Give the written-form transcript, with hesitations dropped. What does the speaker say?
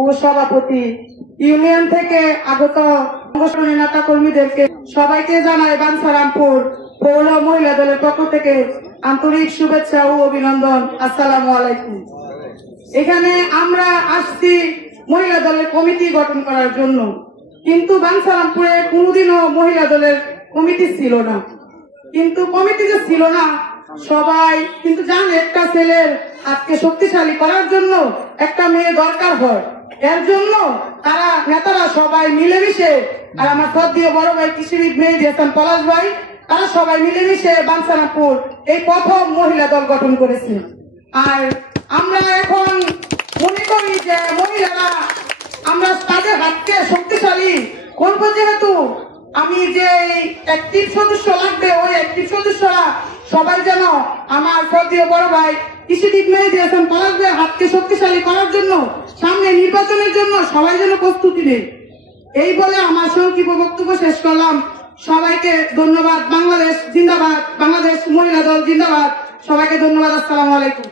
ও সভাপতি, ইউনিয়ন থেকে আগত সংগঠনের নেতা কর্মীদেরকে সবাইকে জানাই বাঞ্ছারামপুর পৌর মহিলা দলের পক্ষ থেকে আন্তরিক শুভেচ্ছা ও অভিনন্দন। আসসালামু আলাইকুম। এখানে আমরা আসছি মহিলা দলের কমিটি গঠন করার জন্য, কিন্তু বাঞ্ছারামপুরে কোনোদিনও মহিলা দলের কমিটি ছিল না। কিন্তু কমিটি যে ছিল না সবাই কিন্তু জানে, একটা ছেলের হাতকে শক্তিশালী করার জন্য একটা মেয়ে দরকার হয়। এর জন্য তারা নেতারা সবাই মিলেমিশে, আর আমার শ্রদ্ধেয় বড় ভাই কৃষিবিদ মেহেদী হাসান পলাশ ভাই, তারা সবাই মিলেমিশে বাঞ্ছারামপুর এই প্রথম মহিলা দল গঠন করেছে। আর আমরা এখন মনে করি যে মহিলারা আমরা তাদের হাতকে শক্তিশালী করব, যেহেতু আমি যে অ্যাক্টিভ সদস্য লাগবে ওই অ্যাক্টিভ সদস্যরা সবাই যেন আমার শ্রদ্ধেয় বড় ভাই কৃষিবিদ মেহেদী হাসান পলাশ ভাইয়ের হাতকে শক্তিশালী করার জন্য সামনে নির্বাচনের জন্য সবাই যেন প্রস্তুতি নেই। এই বলে আমার সংক্ষিপ্ত বক্তব্য শেষ করলাম। সবাইকে ধন্যবাদ। বাংলাদেশ জিন্দাবাদ, বাংলাদেশ মহিলা দল জিন্দাবাদ। সবাইকে ধন্যবাদ। আসসালামু আলাইকুম।